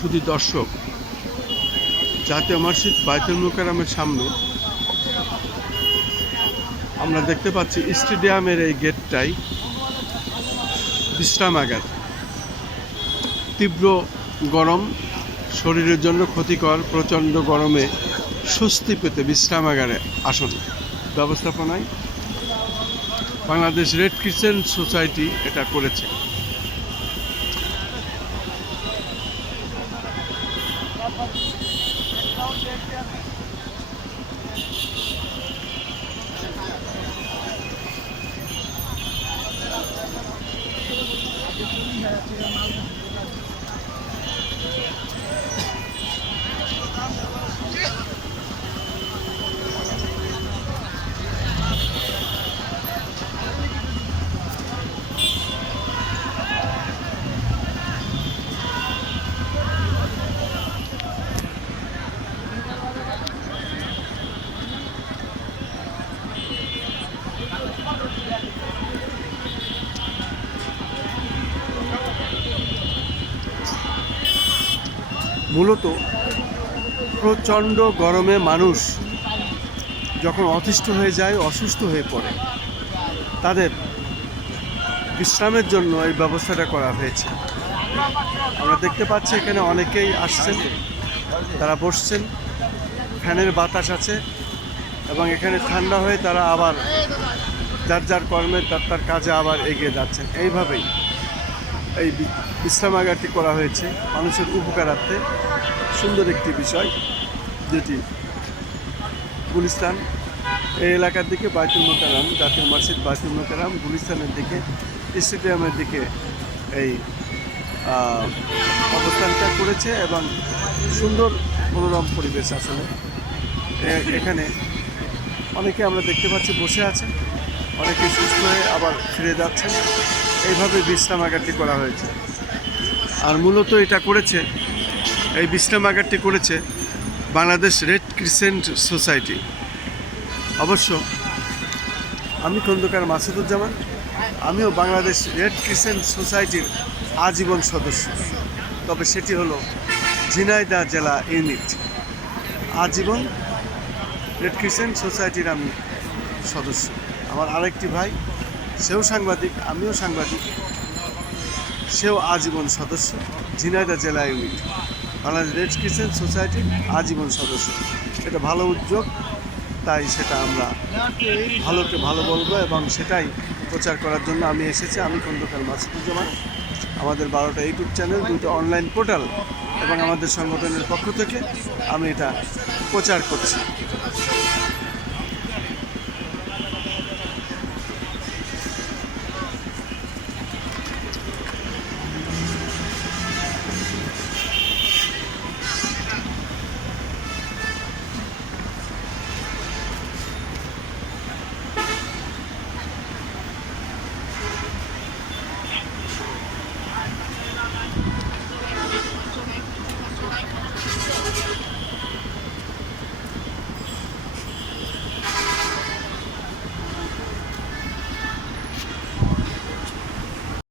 শুধু দর্শক, জাতীয় মসজিদ বায়তুল মুকাররমের সামনে আমরা দেখতে পাচ্ছি স্টেডিয়ামের এই গেটটাই বিশ্রামাগার। তীব্র গরম শরীরের জন্য ক্ষতিকর, প্রচণ্ড গরমে স্বস্তি পেতে বিশ্রামাগারে আসুন। ব্যবস্থাপনায় বাংলাদেশ রেড ক্রিসেন্ট সোসাইটি এটা করেছে। মূলত প্রচণ্ড গরমে মানুষ যখন অতিষ্ঠ হয়ে যায়, অসুস্থ হয়ে পড়ে, তাদের বিশ্রামের জন্য এই ব্যবস্থাটা করা হয়েছে। আমরা দেখতে পাচ্ছি এখানে অনেকেই আসছেন, তারা বসছেন, ফ্যানের বাতাস আছে এবং এখানে ঠান্ডা হয়ে তারা আবার যার যার কর্মে তার কাজে আবার এগিয়ে যাচ্ছেন। এইভাবেই এই বিশ্রামাগারটি করা হয়েছে মানুষের উপকারার্থে। সুন্দর একটি বিষয়, যেটি গুলিস্তান এই এলাকার দিকে বায়তুল মুকাররম, জাতীয় মসজিদ বায়তুল মুকাররম, গুলিস্তানের দিকে স্টেডিয়ামের দিকে এই অবস্থানটা করেছে এবং সুন্দর মনোরম পরিবেশ। আসলে এখানে অনেকে আমরা দেখতে পাচ্ছি বসে আছে, অনেকে সুস্থ হয়ে আবার ফিরে যাচ্ছেন। এইভাবে বিশ্রামাগারটি করা হয়েছে। আর মূলত এটা করেছে, এই বিশ্রামাগারটি করেছে বাংলাদেশ রেড ক্রিসেন্ট সোসাইটি। অবশ্য আমি খন্দকার মাসুদুজ্জামান, আমিও বাংলাদেশ রেড ক্রিসেন্ট সোসাইটির আজীবন সদস্য, তবে সেটি হলো ঝিনাইদহ জেলা ইউনিট। আজীবন রেড ক্রিসেন্ট সোসাইটির আমি সদস্য। আমার আরেকটি ভাই, সেও সাংবাদিক, আমিও সাংবাদিক, সেও আজীবন সদস্য, ঝিনাইদহ জেলা ইউনিট বাংলাদেশ রেড ক্রিসেন্ট সোসাইটির আজীবন সদস্য। এটা ভালো উদ্যোগ, তাই সেটা আমরা ভালোকে ভালো বলবো এবং সেটাই প্রচার করার জন্য আমি এসেছি। আমি খন্দকার মাসুদুজ্জামান, আমাদের 12টা ইউটিউব চ্যানেল, 2টা অনলাইন পোর্টাল এবং আমাদের সংগঠনের পক্ষ থেকে আমি এটা প্রচার করছি।